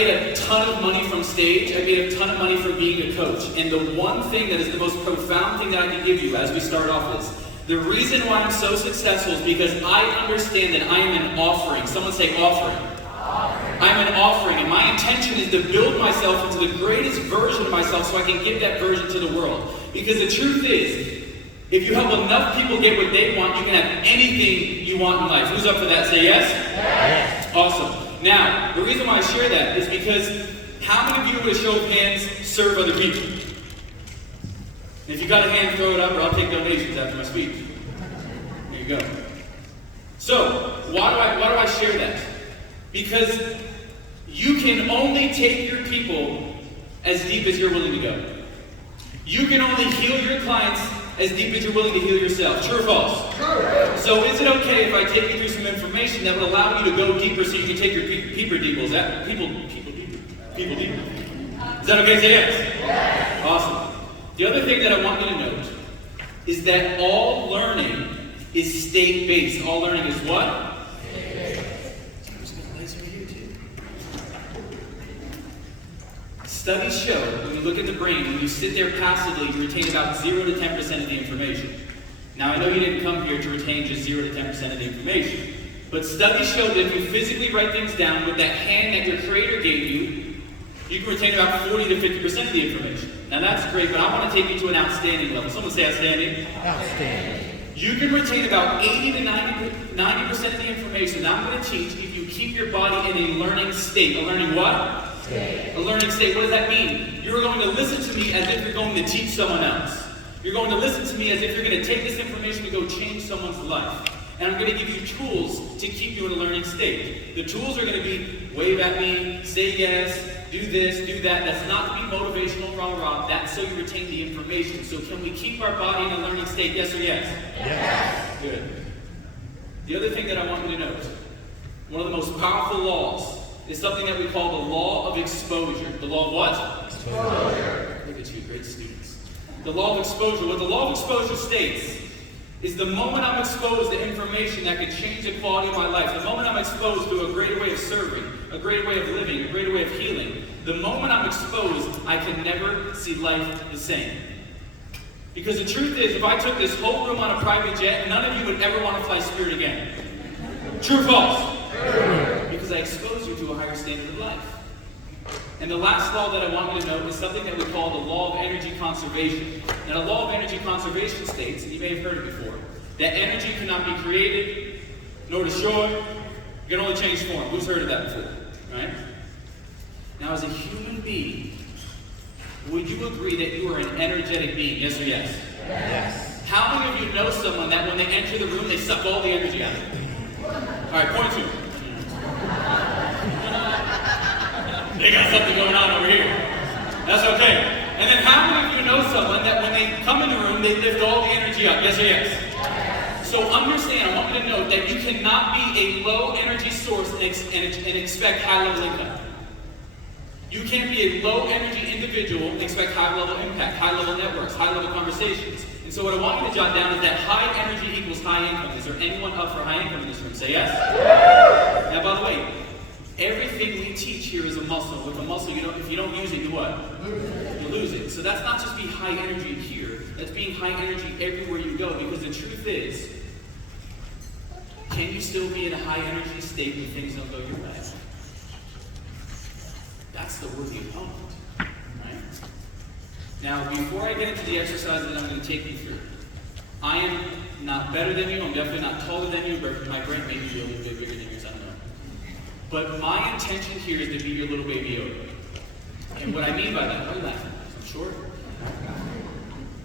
made a ton of money from stage. I made a ton of money from being a coach. And the one thing that is the most profound thing that I can give you as we start off is, the reason why I'm so successful is because I understand that I am an offering. Someone say offering. I'm an offering, and my intention is to build myself into the greatest version of myself so I can give that version to the world. Because the truth is, if you help enough people get what they want, you can have anything you want in life. Who's up for that? Say yes? Yes. Awesome. Now, the reason why I share that is because how many of you, with a show of hands, serve other people? If you got a hand, throw it up, or I'll take donations after my speech. There you go. So, why do I share that? Because you can only take your people as deep as you're willing to go. You can only heal your clients as deep as you're willing to heal yourself. True or false? True. So is it okay if I take you through some information that will allow you to go deeper so you can take your people deeper? Is that people deeper? Is that okay? Say yes. Yes. Awesome. The other thing that I want you to note is that all learning is state-based. All learning is what? Studies show, when you look at the brain, when you sit there passively, you retain about 0 to 10% of the information. Now, I know you didn't come here to retain just 0 to 10% of the information, but studies show that if you physically write things down with that hand that your creator gave you, you can retain about 40 to 50% of the information. Now, that's great, but I want to take you to an outstanding level. Someone say outstanding. Outstanding. You can retain about 80 to 90% of the information that I'm going to teach if you keep your body in a learning state. A learning what? A learning state. What does that mean? You're going to listen to me as if you're going to teach someone else. You're going to listen to me as if you're going to take this information to go change someone's life. And I'm going to give you tools to keep you in a learning state. The tools are going to be wave at me, say yes, do this, do that. That's not to be motivational, rah-rah. That's so you retain the information. So can we keep our body in a learning state? Yes or yes? Yes. Good. The other thing that I want you to note, one of the most powerful laws is something that we call the law of exposure. The law of what? Exposure. Look at you, great students. The law of exposure. What the law of exposure states is the moment I'm exposed to information that could change the quality of my life, the moment I'm exposed to a greater way of serving, a greater way of living, a greater way of healing, the moment I'm exposed, I can never see life the same. Because the truth is, if I took this whole room on a private jet, none of you would ever want to fly Spirit again. True or false? True. Because I expose you to a higher standard of life. And the last law that I want you to know is something that we call the law of energy conservation. And the law of energy conservation states, and you may have heard it before, that energy cannot be created nor destroyed. It can only change form. Who's heard of that before? Right? Now, as a human being, would you agree that you are an energetic being? Yes or yes? Yes. How many of you know someone that when they enter the room, they suck all the energy out of it? All right, point to them. They got something going on over here. That's okay. And then how many of you know someone that when they come in the room, they lift all the energy up? Yes or yes? So understand, I want you to note that you cannot be a low energy source and expect high level income. You can't be a low energy individual and expect high level impact, high level networks, high level conversations. And so what I want you to jot down is that high energy equals high income. Is there anyone up for high income in this room? Say yes? Now, by the way, everything we teach here is a muscle. With a muscle, if you don't use it, you what? You lose it. So that's not just being high energy here. That's being high energy everywhere you go. Because the truth is, can you still be in a high energy state when things don't go your way? That's the worthy opponent. Right? Now, before I get into the exercise that I'm going to take you through, I am not better than you. I'm definitely not taller than you. But my brain may be a little bit bigger than yours. I don't know. But my intention here is to be your little baby Yoda. And what I mean by that, why are you laughing? I'm short.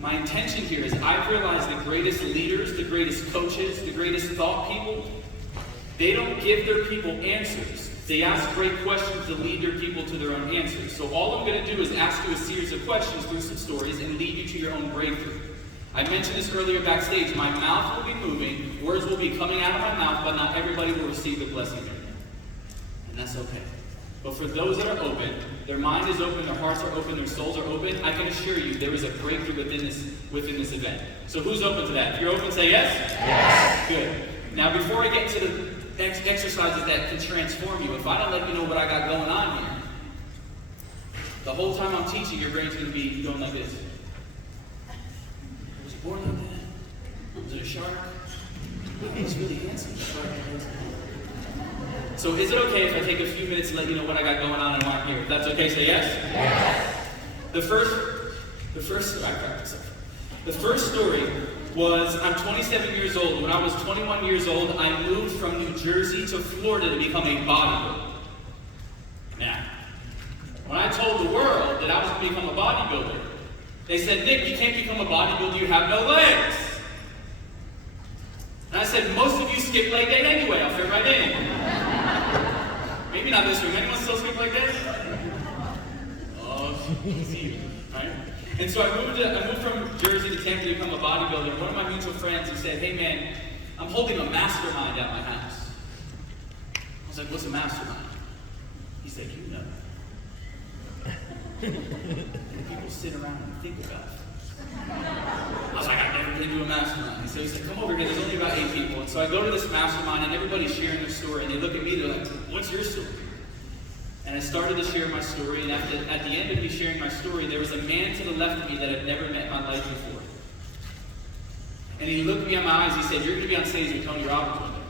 My intention here is I've realized the greatest leaders, the greatest coaches, the greatest thought people, they don't give their people answers. They ask great questions to lead their people to their own answers. So all I'm going to do is ask you a series of questions through some stories and lead you to your own breakthrough. I mentioned this earlier backstage. My mouth will be moving, words will be coming out of my mouth, but not everybody will receive the blessing in it. And that's okay. But for those that are open, their mind is open, their hearts are open, their souls are open, I can assure you there is a breakthrough within this event. So who's open to that? If you're open, say yes? Yes. Good. Now before I get to the exercises that can transform you, if I don't let you know what I got going on here, The whole time I'm teaching, your brain's going to be going like this. Was he born like that? Was it a shark? He's really handsome. So is it okay if I take a few minutes to let you know what I got going on and why I'm here? If that's okay, say yes? Yes. The first story was, I'm 27 years old. When I was 21 years old, I moved from New Jersey to Florida to become a bodybuilder. Now, when I told the world that I was going to become a bodybuilder, they said, Nick, you can't become a bodybuilder, you have no legs. And I said, most of you skip leg day anyway, I'll fit right in. Maybe not this room. Anyone still skip leg day? Oh, easy, right? And so I moved from Jersey to Tampa to become a bodybuilder. And one of my mutual friends, he said, hey man, I'm holding a mastermind at my house. I was like, what's a mastermind? He said, you know. People sit around and think about it. I was like, I've never been to a mastermind. So he said, come over here, there's only about 8 people. And so I go to this mastermind and everybody's sharing their story. And they look at me, they're like, what's your story? And I started to share my story, and at the end of me sharing my story, there was a man to the left of me that I'd never met in my life before. And he looked me in my eyes, he said, you're going to be on stage with Tony Robbins one day.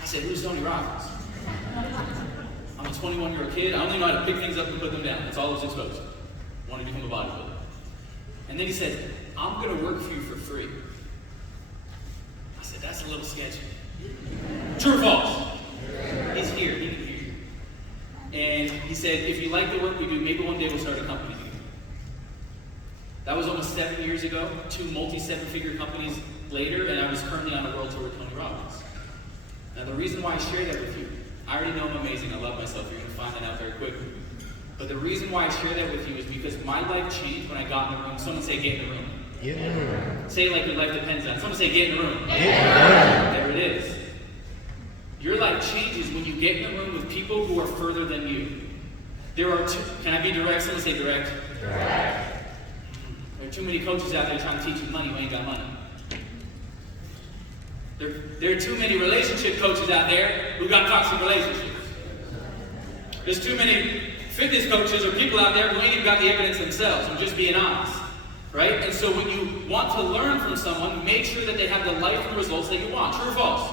I said, who's Tony Robbins? I'm a 21-year-old kid, I only know how to pick things up and put them down. That's all I was exposed to. I want to become a bodybuilder. And then he said, I'm going to work for you for free. I said, that's a little sketchy. True or false? He's here, he can hear you. And he said, if you like the work we do, maybe one day we'll start a company together. That was almost 7 years ago, 2 multi-7-figure companies later, and I was currently on a world tour with Tony Robbins. Now the reason why I share that with you, I already know I'm amazing, I love myself, you're going to find that out very quickly. But the reason why I share that with you is because my life changed when I got in the room. Someone say, get in the room. Get in the room. Say it like your life depends on it. Someone say, get in the room. Get in the room. There it is. Your life changes when you get in the room with people who are further than you. There are two, can I be direct? Someone say direct. Direct. There are too many coaches out there trying to teach you money when you ain't got money. There are too many relationship coaches out there who got toxic relationships. There's too many fitness coaches or people out there who ain't even got the evidence themselves. I'm just being honest. Right? And so when you want to learn from someone, make sure that they have the life and results that you want. True or false?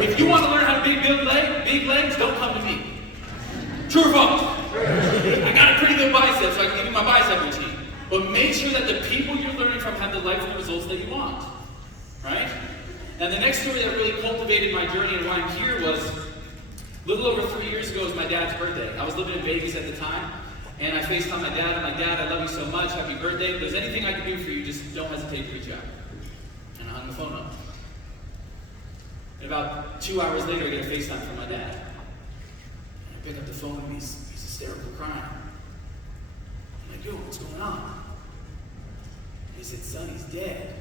If you want to learn how to build big legs, don't come to me. True or false? I got a pretty good bicep, so I can give you my bicep routine. But make sure that the people you're learning from have the life and the results that you want. Right? Now the next story that really cultivated my journey and why I'm here was a little over 3 years ago was my dad's birthday. I was living in Vegas at the time, and I FaceTimed my dad. I'm like, Dad, I love you so much. Happy birthday. If there's anything I can do for you, just don't hesitate to reach out. And I hung the phone up. And about 2 hours later, I get a FaceTime from my dad. And I pick up the phone and he's hysterical crying. I'm like, yo, what's going on? And he said, son, he's dead.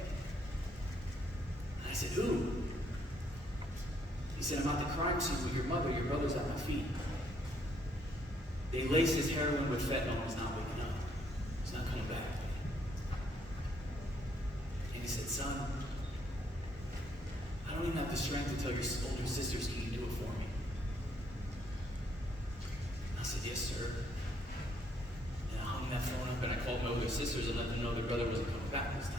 And I said, who? He said, I'm at the crime scene with your mother. Your brother's at my feet. They laced his heroin with fentanyl. He's not waking up. He's not coming back. And he said, son, I don't even have the strength to tell your older sisters, can you do it for me? I said, yes, sir. And I hung that phone up and I called my older sisters and let them know their brother wasn't coming back this time.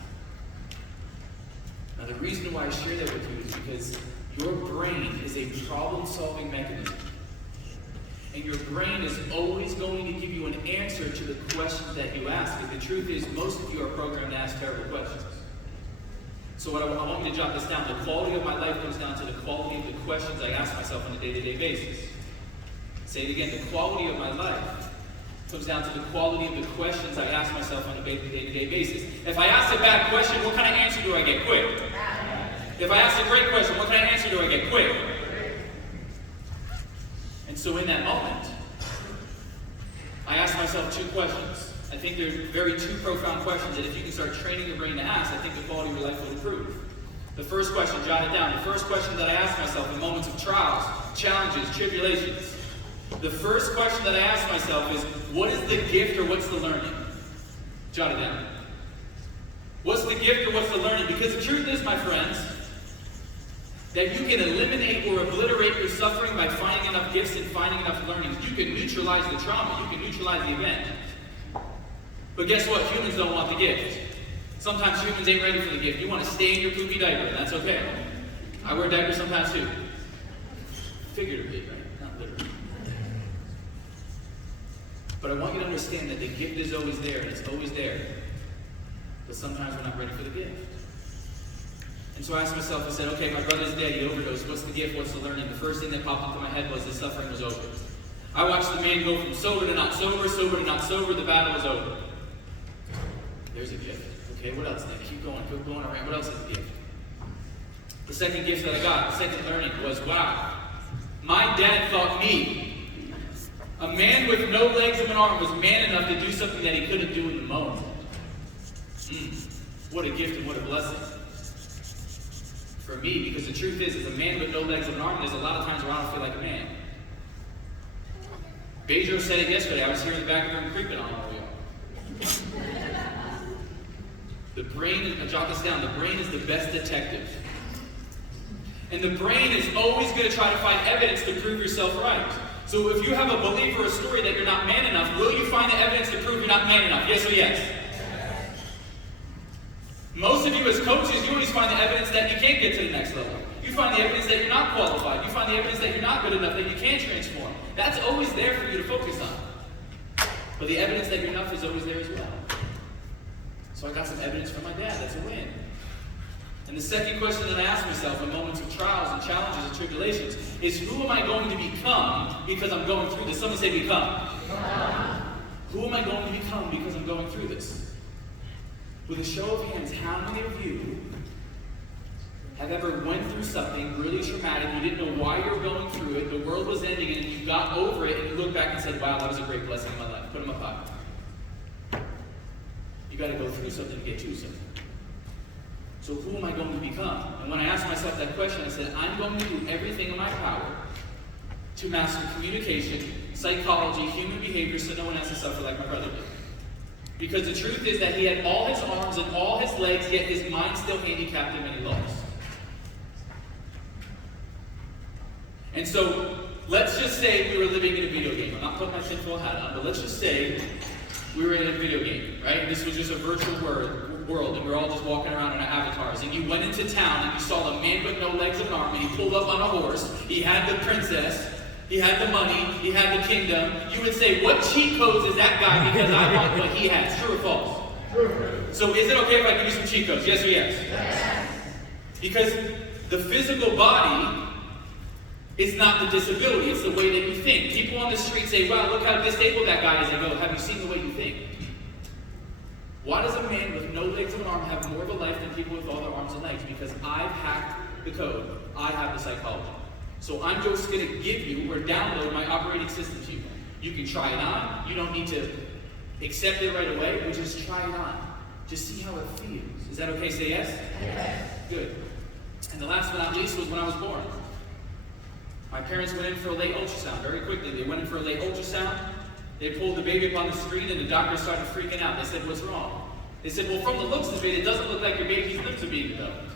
Now the reason why I share that with you is because your brain is a problem-solving mechanism. And your brain is always going to give you an answer to the questions that you ask. And the truth is, most of you are programmed to ask terrible questions. So what I want you to jot this down. The quality of my life comes down to the quality of the questions I ask myself on a day-to-day basis. Say it again. The quality of my life comes down to the quality of the questions I ask myself on a day-to-day basis. If I ask a bad question, what kind of answer do I get? Quick. If I ask a great question, what kind of answer do I get? Quick. And so in that moment, I ask myself 2 questions. I think they're two profound questions that if you can start training your brain to ask, I think the quality of your life will improve. The first question, jot it down. The first question that I ask myself in moments of trials, challenges, tribulations. The first question that I ask myself is, what is the gift or what's the learning? Jot it down. What's the gift or what's the learning? Because the truth is, my friends, that you can eliminate or obliterate your suffering by finding enough gifts and finding enough learnings. You can neutralize the trauma. You can neutralize the event. But guess what? Humans don't want the gift. Sometimes humans ain't ready for the gift. You want to stay in your poopy diaper, and that's okay. I wear diapers sometimes too. Figuratively, right? Not literally. But I want you to understand that the gift is always there, and it's always there. But sometimes we're not ready for the gift. And so I asked myself, I said, okay, my brother's dead, he overdosed. What's the gift? What's the learning? The first thing that popped into my head was the suffering was over. I watched the man go from sober to not sober, sober to not sober. The battle was over. There's a gift. Okay, what else then? Keep going around. What else is the gift? The second gift that I got, the second learning was, wow, my dad thought me, a man with no legs and an arm, was man enough to do something that he couldn't do in the moment. What a gift and what a blessing. For me, because the truth is, as a man with no legs and an arm, there's a lot of times where I don't feel like a man. Bejo said it yesterday. I was here in the back of the room creeping on all of y'all. The brain, jot this down, the brain is the best detective. And the brain is always going to try to find evidence to prove yourself right. So if you have a belief or a story that you're not man enough, will you find the evidence to prove you're not man enough? Yes or yes? Most of you as coaches, you always find the evidence that you can't get to the next level. You find the evidence that you're not qualified. You find the evidence that you're not good enough, that you can't transform. That's always there for you to focus on. But the evidence that you're enough is always there as well. So I got some evidence from my dad. That's a win. And the second question that I ask myself in moments of trials and challenges and tribulations is, who am I going to become because I'm going through this? Someone say become. Who am I going to become because I'm going through this? With a show of hands, how many of you have ever went through something really traumatic, you didn't know why you were going through it, the world was ending, and you got over it, and you look back and said, wow, that was a great blessing in my life. Put them up high. You got to go through something to get to something. So who am I going to become? And when I asked myself that question, I said, I'm going to do everything in my power to master communication, psychology, human behavior, so no one has to suffer like my brother did. Because the truth is that he had all his arms and all his legs, yet his mind still handicapped him and he lost. And so, let's just say we were living in a video game. I'm not putting my tinfoil hat on, but let's just say we were in a video game, right? And this was just a virtual world, and we're all just walking around in our avatars. And you went into town and you saw a man with no legs and arm, and he pulled up on a horse. He had the princess. He had the money, he had the kingdom. You would say, what cheat codes is that guy because I want what he has? True or false? True. So is it okay if I give you some cheat codes? Yes or yes? Yes. Because the physical body is not the disability, it's the way that you think. People on the street say, wow, look how disabled that guy is. I go, have you seen the way you think? Why does a man with no legs and an arm have more of a life than people with all their arms and legs? Because I've hacked the code. I have the psychology. So I'm just going to give you or download my operating system to you. You can try it on. You don't need to accept it right away, but just try it on. Just see how it feels. Is that okay? Say yes? Yes. Good. And the last but not least was when I was born. My parents went in for a late ultrasound very quickly. They went in for a late ultrasound. They pulled the baby up on the screen, and the doctor started freaking out. They said, what's wrong? They said, well, from the looks of it, it doesn't look like your baby's lips are being developed.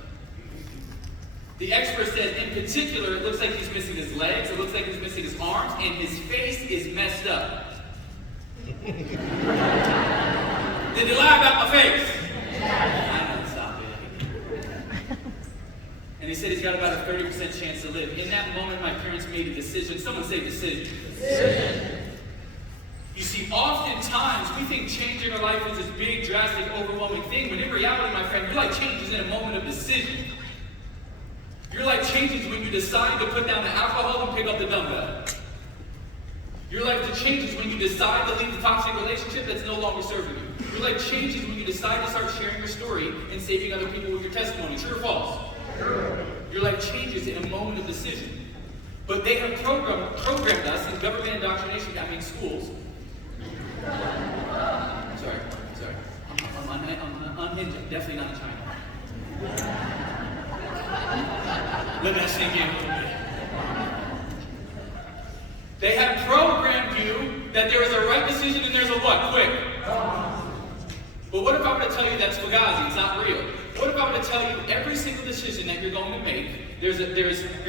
The expert says, in particular, it looks like he's missing his legs, it looks like he's missing his arms, and his face is messed up. Did you lie about my face? I don't stop it. And he said he's got about a 30% chance to live. In that moment, my parents made a decision. Someone say decision. Decision. You see, oftentimes we think changing our life is this big, drastic, overwhelming thing, but in reality, my friend, your life changes in a moment of decision. Your life changes when you decide to put down the alcohol and pick up the dumbbell. Your life changes when you decide to leave the toxic relationship that's no longer serving you. Your life changes when you decide to start sharing your story and saving other people with your testimony. True or false? True. Your life changes in a moment of decision. But they have programmed us in government indoctrination, schools. Sorry. I'm unhinged. I'm definitely not in China. Let that sink in a little bit. They have programmed you that there is a right decision and there's a what? Quick. But what if I were to tell you that's fugazi, it's not real? What if I were to tell you every single decision that you're going to make, You're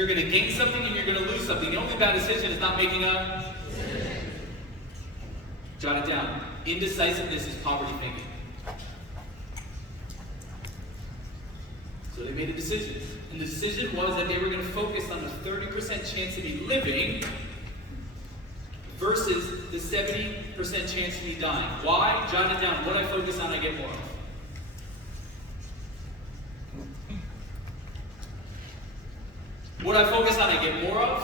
going to gain something and you're going to lose something. The only bad decision is not making a decision. Jot it down. Indecisiveness is poverty thinking. So they made a decision. And the decision was that they were going to focus on the 30% chance of me living versus the 70% chance of me dying. Why? Jot it down. What I focus on, I get more of. What I focus on, I get more of.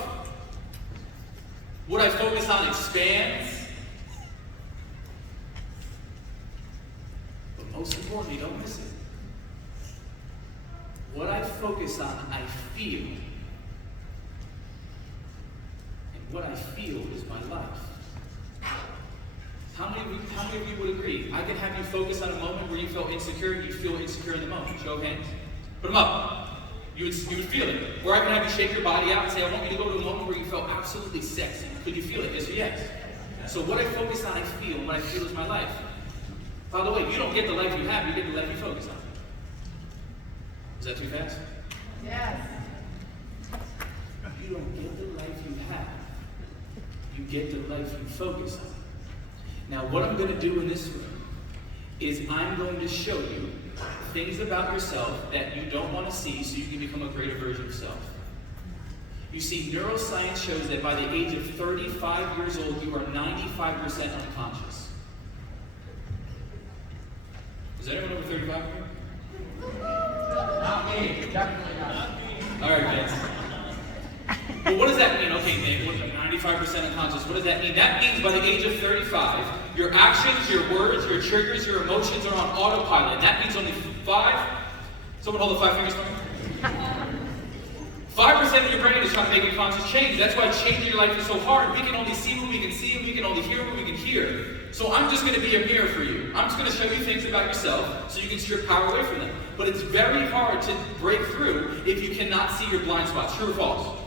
What I focus on expands. But most importantly, don't miss it. What I focus on, I feel. And what I feel is my life. How many of you would agree? I can have you focus on a moment where you felt insecure, you feel insecure in the moment. Show of hands. Put them up. You would feel it. Or I can have you shake your body out and say, I want you to go to a moment where you felt absolutely sexy. Could you feel it? Yes or yes? So what I focus on, I feel. And what I feel is my life. By the way, you don't get the life you have, you get the life you focus on. Is that too fast? Yes. You don't get the life you have. You get the life you focus on. Now, what I'm going to do in this room is I'm going to show you things about yourself that you don't want to see so you can become a greater version of yourself. You see, neuroscience shows that by the age of 35 years old, you are 95% unconscious. Is anyone over 35 here? Not me. Definitely not. All right, guys. Well, what does that mean? Okay, Nate, what, 95% unconscious. What does that mean? That means by the age of 35, your actions, your words, your triggers, your emotions are on autopilot. That means only 5. Someone hold the 5 fingers for me. 5% of your brain is trying to make a conscious change. That's why changing your life is so hard. We can only see what we can see, and we can only hear what we can hear. So I'm just going to be a mirror for you. I'm just going to show you things about yourself so you can strip power away from them. But it's very hard to break through if you cannot see your blind spots. True or false?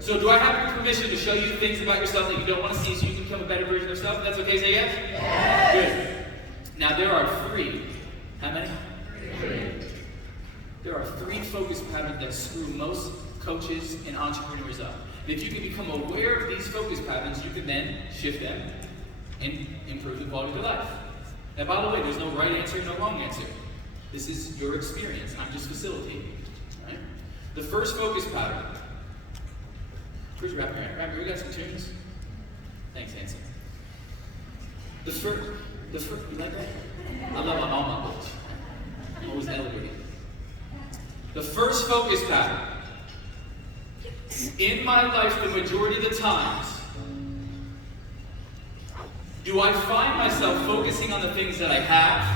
So do I have your permission to show you things about yourself that you don't want to see so you can become a better version of yourself? That's okay, say yes? Yes. Good. Now there are 3. How many? 3. There are 3 focus patterns that screw most coaches and entrepreneurs up. And if you can become aware of these focus patterns, you can then shift them and improve the quality of your life. Now, by the way, there's no right answer, no wrong answer. This is your experience. I'm just facilitating. Right? The first focus pattern. Where's your rapper at? Rapper, we got some tunes? Thanks, Hanson. The first, you like that? I love my mama books. I'm always elevating. The first focus pattern. In my life, the majority of the times, do I find myself focusing on the things that I have,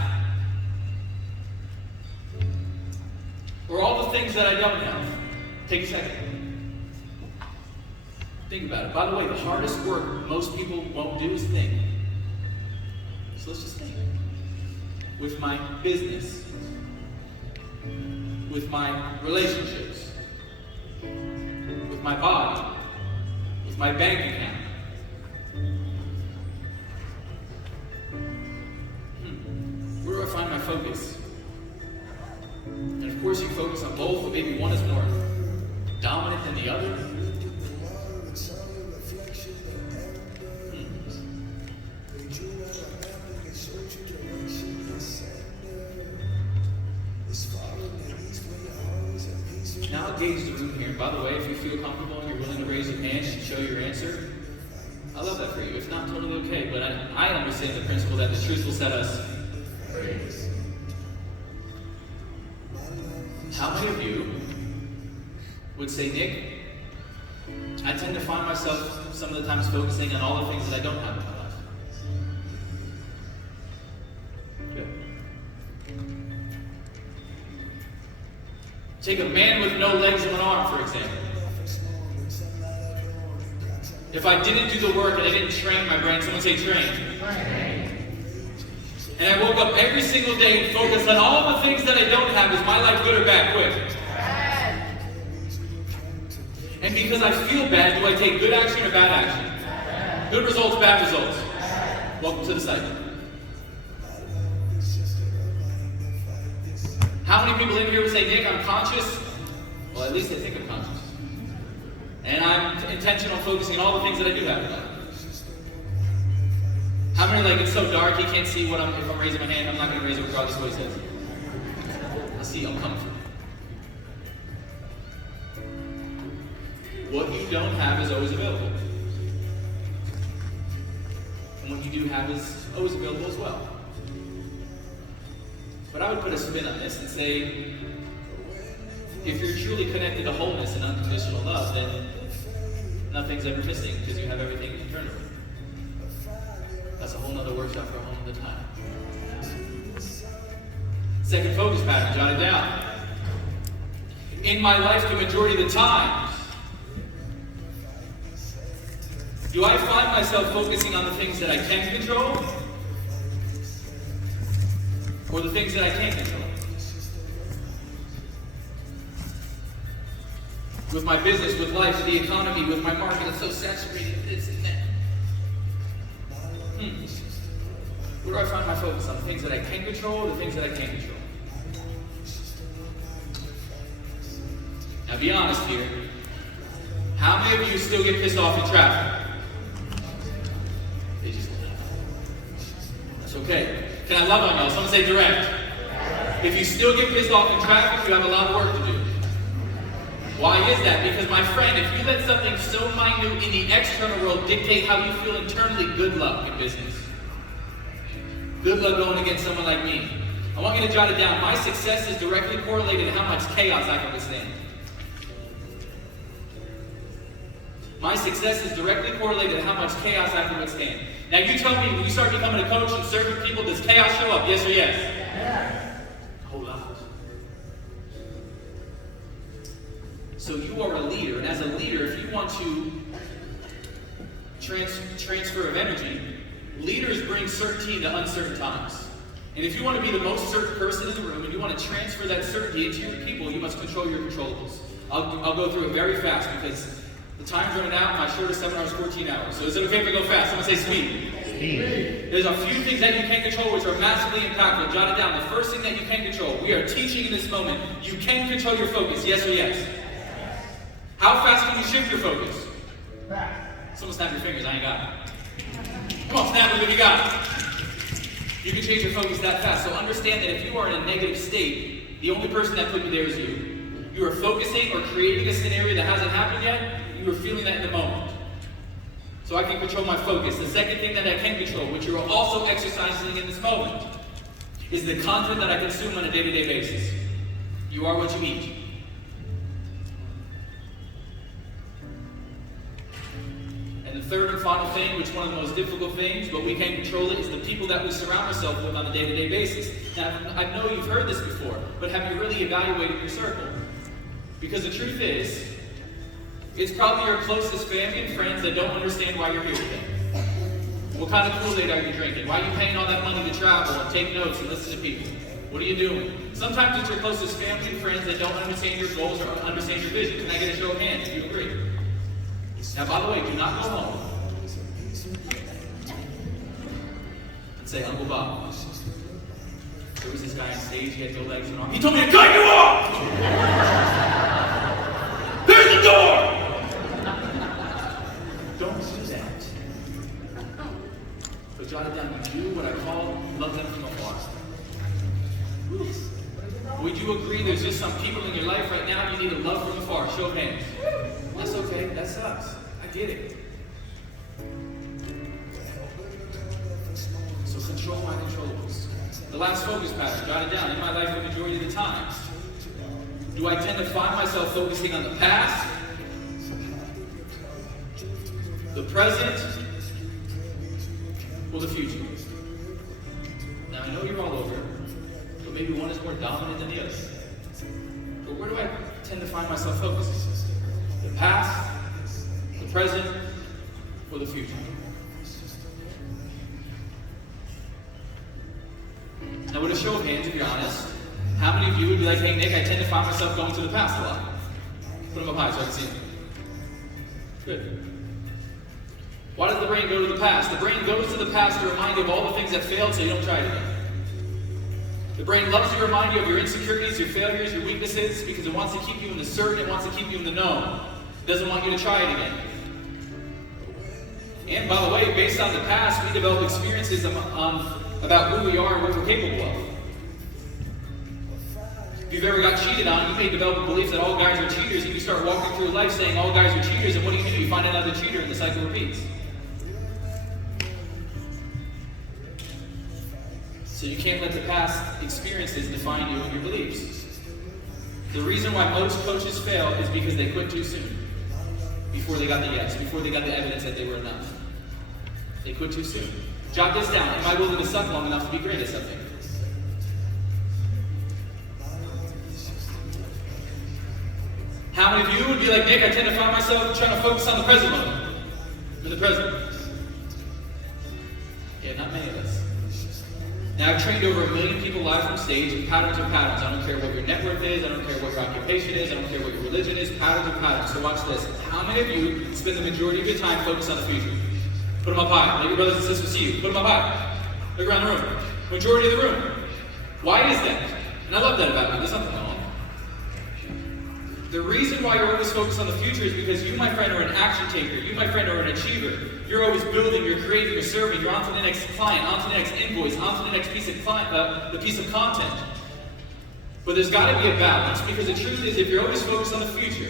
or all the things that I don't have? Take a second. Think about it. By the way, the hardest work most people won't do is think. So let's just think. With my business, with my relationships, with my body, with my bank account. Where do I find my focus? And of course you focus on both, but maybe one is more dominant than the other. Now I'll gauge the room here. By the way, if you feel comfortable and you're willing to raise your hand and show your answer, I love that for you. If not, totally okay. But I understand the principle that the truth will set us free. How many of you would say, Nick, I tend to find myself some of the times focusing on all the things that I don't have in my life? Good. Take a man with no legs and an arm, for example. If I didn't do the work and I didn't train my brain, someone say train. And I woke up every single day and focused on all the things that I don't have. Is my life good or bad? Quick. And because I feel bad, do I take good action or bad action? Good results, bad results. Welcome to the cycle. How many people in here would say, Nick, I'm conscious? Well, at least I think I'm conscious. And I'm intentional on focusing on all the things that I do have in life. How many like it's so dark he can't see if I'm raising my hand, I'm not going to raise it regardless of what he says. I see, I'm coming for you. What you don't have is always available. And what you do have is always available as well. But I would put a spin on this and say, if you're truly connected to wholeness and unconditional love, then nothing's ever missing because you have everything internally. That's a whole nother workshop for a whole nother time. Second focus pattern, jot it down. In my life, the majority of the time, do I find myself focusing on the things that I can control or the things that I can't control? With my business, with life, with the economy, with my market, it's so saturated, this and that. Where do I find my focus on? The things that I can control or the things that I can't control? Now be honest here. How many of you still get pissed off in traffic? They just laugh. That's okay. Can I love on y'all? Someone say direct. If you still get pissed off in traffic, you have a lot of work to do. Why is that? Because my friend, if you let something so minute in the external world dictate how you feel internally, good luck in business. Good luck going against someone like me. I want you to jot it down. My success is directly correlated to how much chaos I can withstand. My success is directly correlated to how much chaos I can withstand. Now you tell me, when you start becoming a coach and serving people, does chaos show up? Yes or yes? Yes. A whole lot. So you are a leader, and as a leader, if you want to transfer of energy, leaders bring certainty into uncertain times. And if you want to be the most certain person in the room, and you want to transfer that certainty into your people, you must control your controllables. I'll go through it very fast because the time's running out. My shortest seminar is 14 hours. So is it okay if I go fast? Someone say speed. Speed. There's a few things that you can't control which are massively impactful. Jot it down. The first thing that you can control, we are teaching in this moment, you can control your focus. Yes or yes? How fast can you shift your focus? Fast. Someone snap your fingers, I ain't got it. Come on, snap it if you got it. You can change your focus that fast. So understand that if you are in a negative state, the only person that put you there is you. You are focusing or creating a scenario that hasn't happened yet, you are feeling that in the moment. So I can control my focus. The second thing that I can control, which you are also exercising in this moment, is the content that I consume on a day-to-day basis. You are what you eat. And the third and final thing, which is one of the most difficult things, but we can control it, is the people that we surround ourselves with on a day-to-day basis. Now, I know you've heard this before, but have you really evaluated your circle? Because the truth is, it's probably your closest family and friends that don't understand why you're here today. What kind of Kool-Aid are you drinking? Why are you paying all that money to travel and take notes and listen to people? What are you doing? Sometimes it's your closest family and friends that don't understand your goals or understand your vision. Can I get a show of hands if you agree? Now, by the way, do not go home and say, Uncle Bob, there was this guy on stage, he had no legs and arms. He told me to cut you off! There's the door! Don't do that. But jot it down. You do what I call love them from afar. Would you agree there's just some people in your life right now you need to love from afar? Show of hands. That's okay. That sucks. I get it. So control my controllables. The last focus pattern, jot it down. In my life, the majority of the time, do I tend to find myself focusing on the past, the present, or the future? Now, I know you're all over, but maybe one is more dominant than the other. But where do I tend to find myself focusing? The past, the present, or the future? Now, with a show of hands, if you're honest, how many of you would be like, hey, Nick, I tend to find myself going to the past a lot? Put them up high so I can see them. Good. Why does the brain go to the past? The brain goes to the past to remind you of all the things that failed so you don't try it again. The brain loves to remind you of your insecurities, your failures, your weaknesses, because it wants to keep you in the certain, it wants to keep you in the known. It doesn't want you to try it again. And by the way, based on the past, we develop experiences about who we are and what we're capable of. If you've ever got cheated on, you may develop a belief that all guys are cheaters, and you start walking through life saying all guys are cheaters, and what do? You find another cheater, and the cycle repeats. So you can't let the past experiences define you and your beliefs. The reason why most coaches fail is because they quit too soon. Before they got the yes, before they got the evidence that they were enough. They quit too soon. Jot this down. Am I willing to suck long enough to be great at something? How many of you would be like, Nick, I tend to find myself trying to focus on the present moment. In the present. Yeah, not many of us. Now, I've trained over 1 million people live from stage, and patterns are patterns. I don't care what your net worth is, I don't care what your occupation is, I don't care what your religion is, patterns are patterns. So watch this. How many of you spend the majority of your time focused on the future? Put them up high. Let your brothers and sisters see you. Put them up high. Look around the room. Majority of the room. Why is that? And I love that about you. There's nothing wrong. The reason why you're always focused on the future is because you, my friend, are an action taker. You, my friend, are an achiever. You're always building, you're creating, you're serving, you're on to the next client, on to the next invoice, on to the next piece of content. But there's got to be a balance, because the truth is, if you're always focused on the future,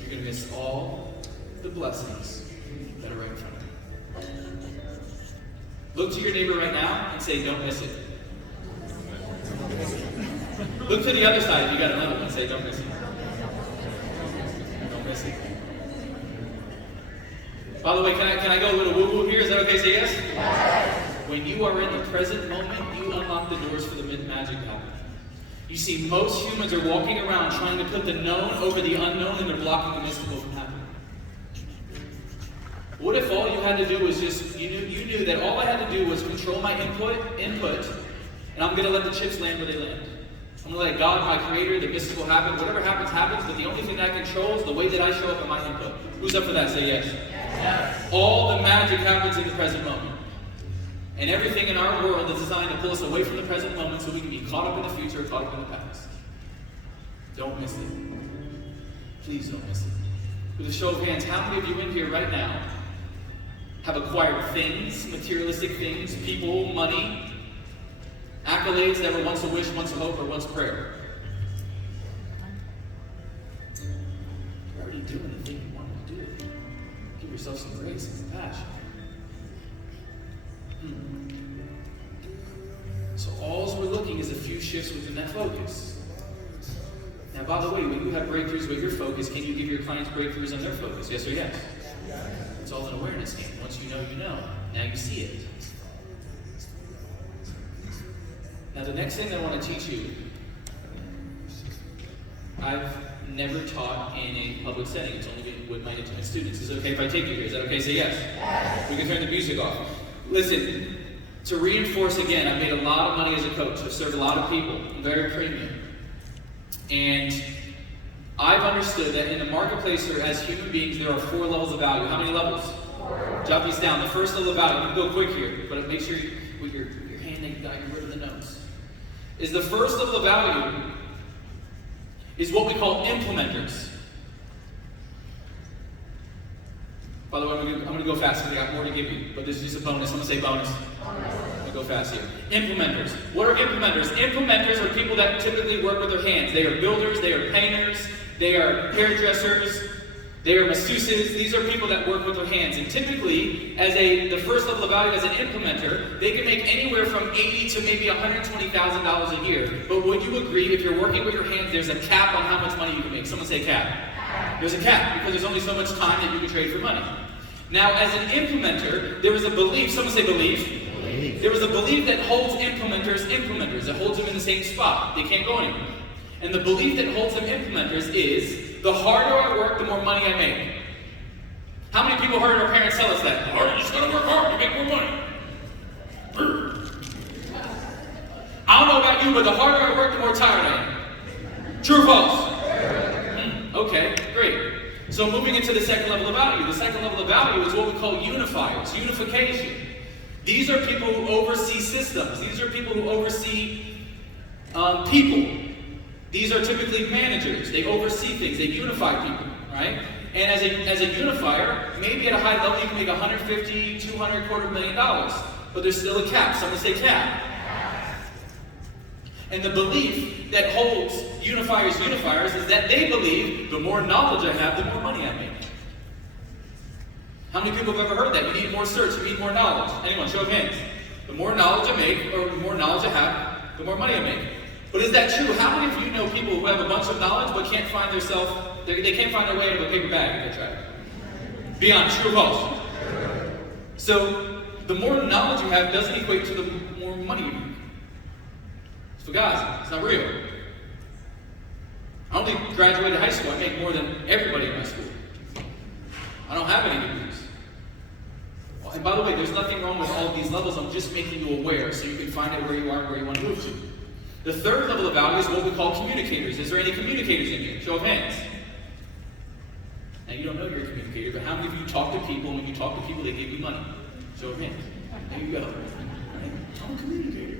you're going to miss all the blessings that are right in front of you. Look to your neighbor right now and say, don't miss it. Look to the other side if you got another one. Say, don't miss it. Don't miss it. By the way, can I go a little woo-woo here? Is that okay? Say yes? Yes. When you are in the present moment, you unlock the doors for the magic to happen. You see, most humans are walking around trying to put the known over the unknown, and they're blocking the mystical from happening. What if all you had to do was just, you knew that all I had to do was control my input, and I'm going to let the chips land where they land. I'm going to let God, my creator, the mystical happen. Whatever happens, happens, but the only thing that controls the way that I show up in my input. Who's up for that? Say yes. Yes. All the magic happens in the present moment. And everything in our world is designed to pull us away from the present moment so we can be caught up in the future, caught up in the past. Don't miss it. Please don't miss it. With a show of hands, how many of you in here right now have acquired things, materialistic things, people, money, accolades that were once a wish, once a hope, or once a prayer? You're already doing the thing you wanted to do. Give yourself some grace and compassion. So all we're looking is a few shifts within that focus. Now, by the way, when you have breakthroughs with your focus, can you give your clients breakthroughs on their focus? Yes or yes? It's all an awareness game. Once you know, you know. Now you see it. Now, the next thing I want to teach you, I've never taught in a public setting. It's only been with my intimate students. Is it okay if I take you here? Is that okay? Say yes. Yes. We can turn the music off. Listen, to reinforce again, I've made a lot of money as a coach. I've served a lot of people. I'm very premium. And I've understood that in the marketplace, or as human beings, there are 4 levels of value. How many levels? 4. Jot these down. The first level of value, you can go quick here, but make sure with your hand that you got, you're rid of the notes. Is the first level of value is what we call implementers. By the way, I'm going to go fast because I got more to give you, but this is just a bonus. I'm going to say bonus. I'm going to go fast here. Implementers. What are implementers? Implementers are people that typically work with their hands. They are builders, they are painters, they are hairdressers, they are masseuses. These are people that work with their hands. And typically, as the first level of value as an implementer, they can make anywhere from $80,000 to maybe $120,000 a year. But would you agree, if you're working with your hands, there's a cap on how much money you can make? Someone say cap. There's a cap, because there's only so much time that you can trade for money. Now, as an implementer, there is a belief, someone say belief. There is a belief that holds implementers, that holds them in the same spot. They can't go anywhere. And the belief that holds them implementers is, the harder I work, the more money I make. How many people heard our parents tell us that? The harder you just gotta work hard, you make more money. I don't know about you, but the harder I work, the more tired I am. True or false? Okay, great. So moving into the second level of value. The second level of value is what we call unifiers, unification. These are people who oversee systems. These are people who oversee people. These are typically managers. They oversee things. They unify people, right? And as a unifier, maybe at a high level you can make 150, 200, $250,000. But there's still a cap. Someone say cap. And the belief that holds unifiers is that they believe the more knowledge I have, the more money I make. How many people have ever heard that? You need more search, you need more knowledge. Anyone, show of hands. The more knowledge I make, or the more knowledge I have, the more money I make. But is that true? How many of you know people who have a bunch of knowledge but can't find they can't find their way out of a paper bag if they try? Be honest, true or false? So, the more knowledge you have doesn't equate to the more money you make. So guys, it's not real. I only graduated high school. I make more than everybody in my school. I don't have any degrees. And by the way, there's nothing wrong with all of these levels. I'm just making you aware so you can find out where you are and where you want to move to. The third level of value is what we call communicators. Is there any communicators in here? Show of hands. Now, you don't know you're a communicator, but how many of you talk to people, and when you talk to people, they give you money? Show of hands. There you go. Right? I'm a communicator.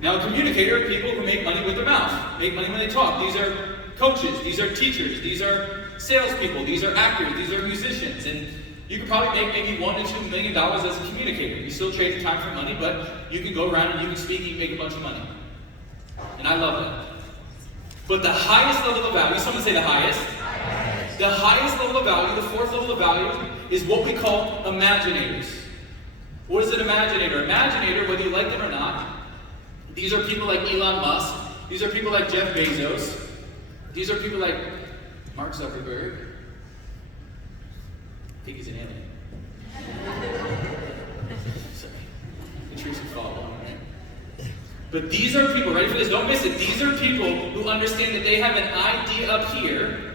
Now, a communicator are people who make money with their mouth, make money when they talk. These are coaches, these are teachers, these are salespeople, these are actors, these are musicians, and you could probably make maybe $1 to $2 million as a communicator. You still trade your time for money, but you can go around and you can speak and you make a bunch of money. And I love that. But the highest level of value, someone say the highest. The highest level of value, the fourth level of value, is what we call imaginators. What is an imaginator? Imaginator, whether you like them or not, these are people like Elon Musk. These are people like Jeff Bezos. These are people like Mark Zuckerberg. I think he's an alien. Sorry. Patricia follow, right? But these are people, ready for this? Don't miss it. These are people who understand that they have an idea up here.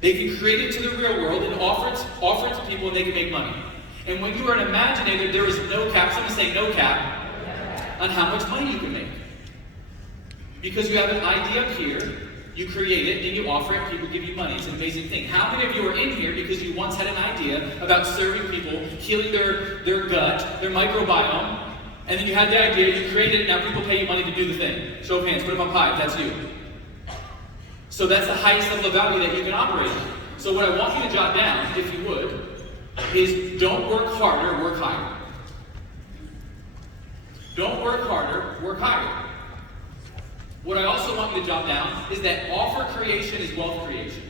They can create it to the real world and offer it to people and they can make money. And when you are an imaginator, there is no cap. Someone say no cap on how much money you can make. Because you have an idea up here, you create it, and you offer it, people give you money. It's an amazing thing. How many of you are in here because you once had an idea about serving people, healing their gut, their microbiome, and then you had the idea, you created it, now people pay you money to do the thing. Show of hands, put them up high if that's you. So that's the highest level of value that you can operate in. So what I want you to jot down, if you would, is don't work harder, work higher. Don't work harder, work higher. What I also want you to jot down is that offer creation is wealth creation.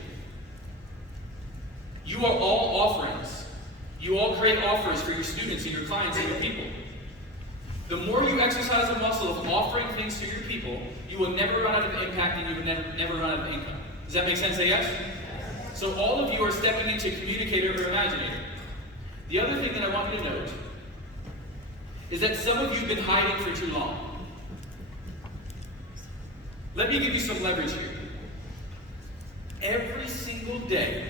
You are all offerings. You all create offers for your students and your clients and your people. The more you exercise the muscle of offering things to your people, you will never run out of impact and you will never run out of income. Does that make sense? Say yes? So all of you are stepping into communicator or imaginator. The other thing that I want you to note is that some of you have been hiding for too long. Let me give you some leverage here. Every single day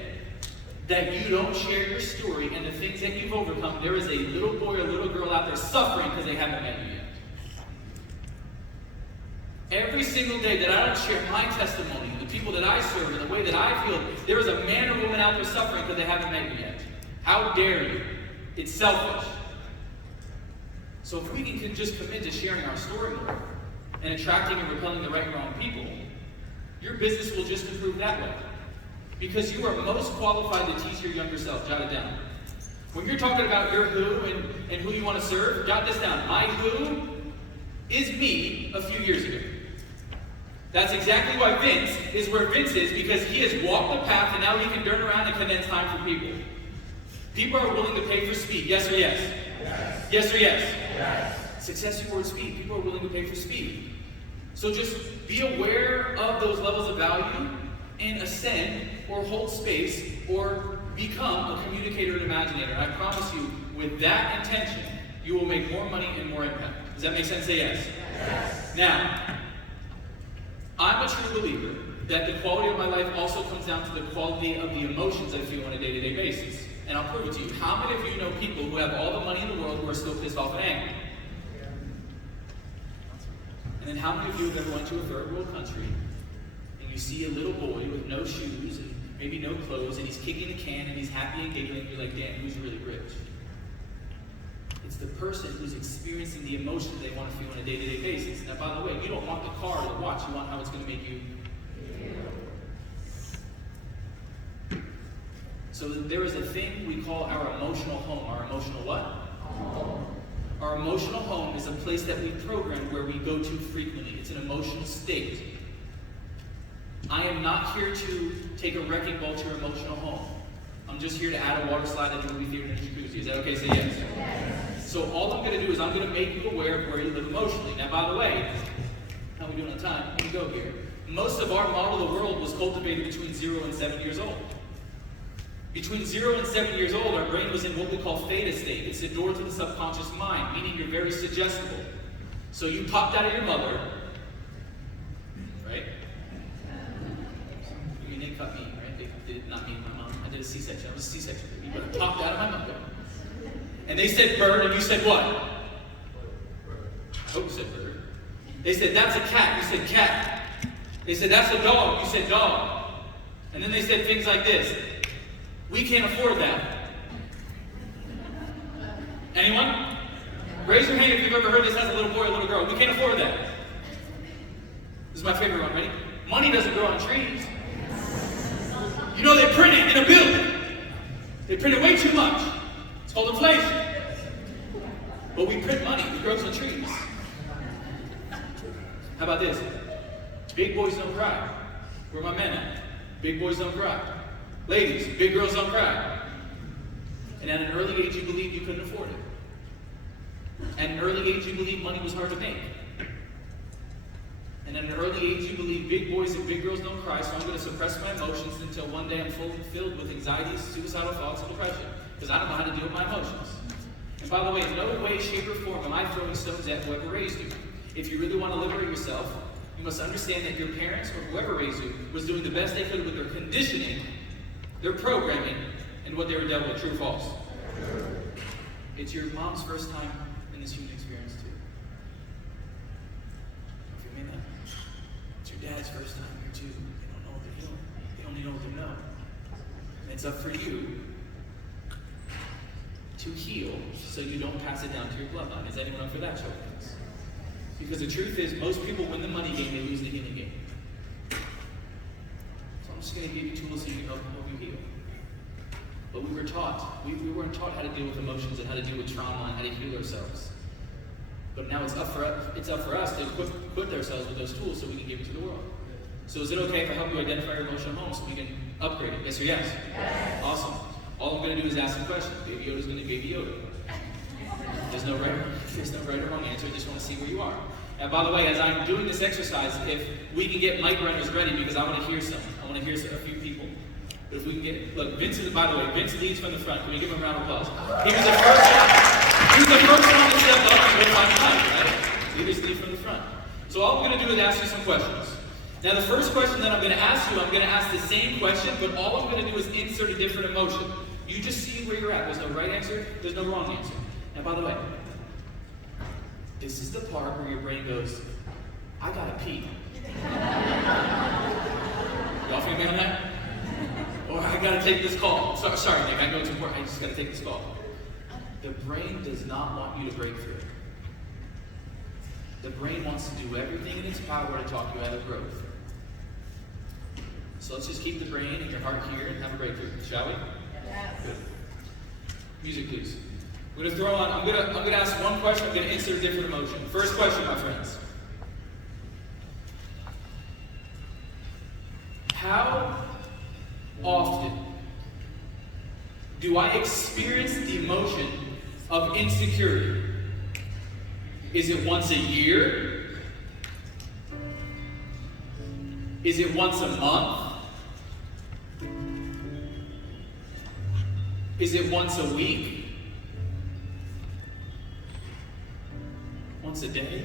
that you don't share your story and the things that you've overcome, there is a little boy or little girl out there suffering because they haven't met you yet. Every single day that I don't share my testimony, the people that I serve, and the way that I feel, there is a man or woman out there suffering because they haven't met you yet. How dare you? It's selfish. So if we can just commit to sharing our story more and attracting and repelling the right and wrong people, your business will just improve that way. Because you are most qualified to teach your younger self. Jot it down. When you're talking about your who and who you want to serve, jot this down. My who is me a few years ago. That's exactly why Vince is where Vince is, because he has walked the path and now he can turn around and condense time for people. People are willing to pay for speed. Yes or yes? Yes. Yes or yes? Yes. Success towards speed. People are willing to pay for speed. So just be aware of those levels of value and ascend or hold space or become a communicator and imaginator. I promise you, with that intention, you will make more money and more impact. Does that make sense? Say yes. Yes. Now, I'm a true believer that the quality of my life also comes down to the quality of the emotions I feel on a day-to-day basis. And I'll prove it to you. How many of you know people who have all the money in the world who are still pissed off and angry? And then how many of you have ever went to a third world country and you see a little boy with no shoes and maybe no clothes and he's kicking a can and he's happy and giggling and you're like, damn, who's really rich? It's the person who's experiencing the emotion they want to feel on a day-to-day basis. Now, by the way, you don't want the car or the watch. You want how it's going to make you feel. So there is a thing we call our emotional home. Our emotional what? Home. Our emotional home is a place that we program where we go to frequently. It's an emotional state. I am not here to take a wrecking ball to your emotional home. I'm just here to add a water slide at the movie theater and a jacuzzi. Is that okay? Say yes. Yes. So all I'm going to do is I'm going to make you aware of where you live emotionally. Now, by the way, how are we doing on time? Let me go here. Most of our model of the world was cultivated between 0 and 7 years old. Between 0 and 7 years old, our brain was in what we call theta state. It's the door to the subconscious mind, meaning you're very suggestible. So you popped out of your mother, right? I mean, they cut me, right? They did not mean my mom. I did a C-section. I was a C-section baby, but I popped out of my mother. And they said bird, and you said what? Oh, you said bird. They said, that's a cat. You said cat. They said, that's a dog. You said dog. And then they said things like this. We can't afford that. Anyone? Raise your hand if you've ever heard this as a little boy or a little girl. We can't afford that. This is my favorite one. Ready? Money doesn't grow on trees. You know they print it in a building. They print it way too much. It's called inflation. But we print money. It grows on trees. How about this? Big boys don't cry. Where are my men at? Big boys don't cry. Ladies, big girls don't cry. And at an early age, you believed you couldn't afford it. At an early age, you believed money was hard to make. And at an early age, you believe big boys and big girls don't cry, so I'm going to suppress my emotions until one day I'm filled with anxiety, suicidal thoughts, and depression, because I don't know how to deal with my emotions. And by the way, in no way, shape, or form am I throwing stones at whoever raised you. If you really want to liberate yourself, you must understand that your parents or whoever raised you was doing the best they could with their conditioning, their programming, and what they were dealt with. True or false? It's your mom's first time in this human experience too. If you mean that, it's your dad's first time here too. They don't know what they're doing. They only know what they know. And it's up for you to heal so you don't pass it down to your bloodline. Is anyone up for that, children? Because the truth is, most people win the money game, they lose the healing game. So I'm just going to give you tools so you can help you heal. But we were taught, we weren't taught how to deal with emotions and how to deal with trauma and how to heal ourselves. But now it's up for us to equip ourselves with those tools so we can give it to the world. So is it okay if I help you identify your emotional home so we can upgrade it? Yes or yes? Yes. Awesome. All I'm going to do is ask some questions. Baby Yoda's going to Baby Yoda. There's no right or wrong answer. I just want to see where you are. And by the way, as I'm doing this exercise, if we can get mic runners ready, because I want to hear some. I want to hear a few people. But if we can get, look, Vince leads from the front. Can we give him a round of applause? He was the first one to step up and go time, right? Leaders lead from the front. So all I'm going to do is ask you some questions. Now the first question that I'm going to ask you, I'm going to ask the same question, but all I'm going to do is insert a different emotion. You just see where you're at. There's no right answer. There's no wrong answer. And by the way, this is the part where your brain goes, I gotta pee. Y'all feel me on that? Or I gotta take this call. Sorry, Nick, I know it's important. I just gotta take this call. The brain does not want you to break through. The brain wants to do everything in its power to talk you out of growth. So let's just keep the brain and your heart here and have a breakthrough, shall we? Yes. Good. Music, please. I'm going to throw on, I'm going to ask one question, I'm going to insert a different emotion. First question, my friends. How often do I experience the emotion of insecurity? Is it once a year? Is it once a month? Is it once a week? Once a day?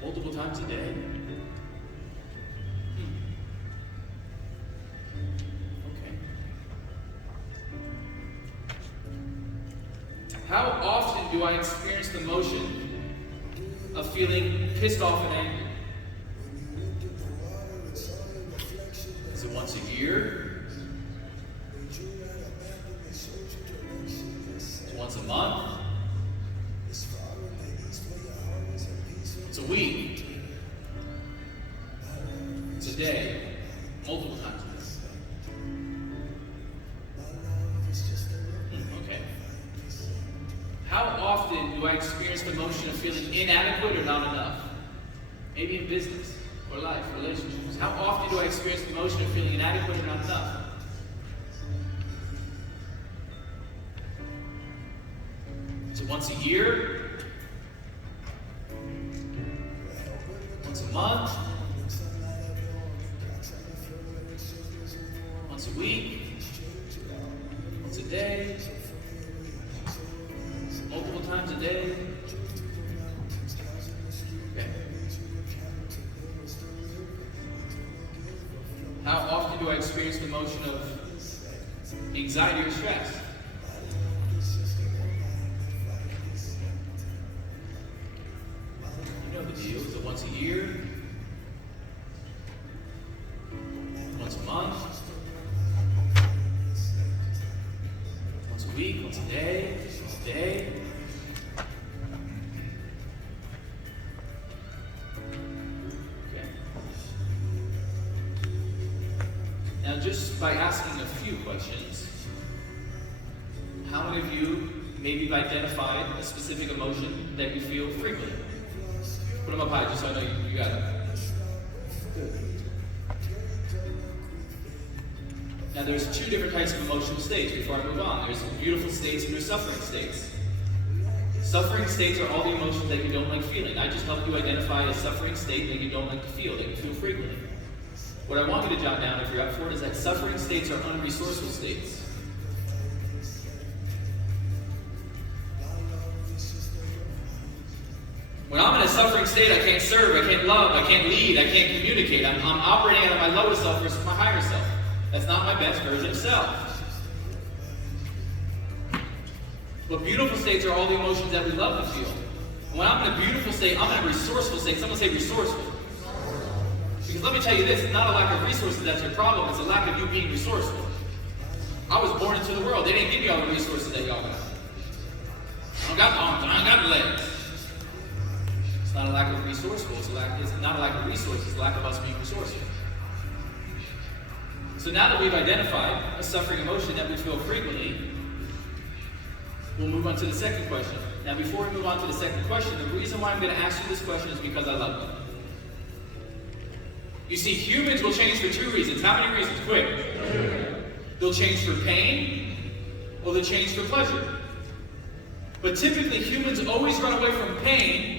Multiple times a day? Okay. How often do I experience the emotion of feeling pissed off and angry? Is it once a year? Is it once Once a day, multiple times a day. Okay. How often do I experience the emotion of feeling inadequate or not enough? Maybe in business or life, relationships. How often do I experience the emotion of feeling inadequate or not enough? Is it once a year? Once a month? Once a week? Once a day? Multiple times a day? Okay. How often do I experience the emotion of anxiety or stress? You know the deal. Is it once a year? Once a month? Once a week? Once a day? Once a day? Okay. Now, just by asking a few questions, how many of you maybe have identified a specific emotion that you feel frequently? Put them up high just so I know you got it. Good. Now there's two different types of emotional states before I move on. There's beautiful states and there's suffering states. Suffering states are all the emotions that you don't like feeling. I just helped you identify a suffering state that you don't like to feel, that you feel frequently. What I want you to jot down, if you're up for it, is that suffering states are unresourceful states. When I'm in a suffering state, I can't serve, I can't love, I can't lead, I can't communicate. I'm operating out of my lowest self versus my higher self. That's not my best version of self. But beautiful states are all the emotions that we love to feel. And when I'm in a beautiful state, I'm in a resourceful state. Someone say resourceful. Because let me tell you this, it's not a lack of resources that's your problem, it's a lack of you being resourceful. I was born into the world. They didn't give me all the resources that y'all got. I don't got arms, I don't got legs. It's not a lack of resourceful, it's not a lack of resources, it's a lack of us being resourceful. So now that we've identified a suffering emotion that we feel frequently, we'll move on to the second question. Now before we move on to the second question, the reason why I'm going to ask you this question is because I love you. You see, humans will change for two reasons. How many reasons? Quick. They'll change for pain, or they'll change for pleasure. But typically, humans always run away from pain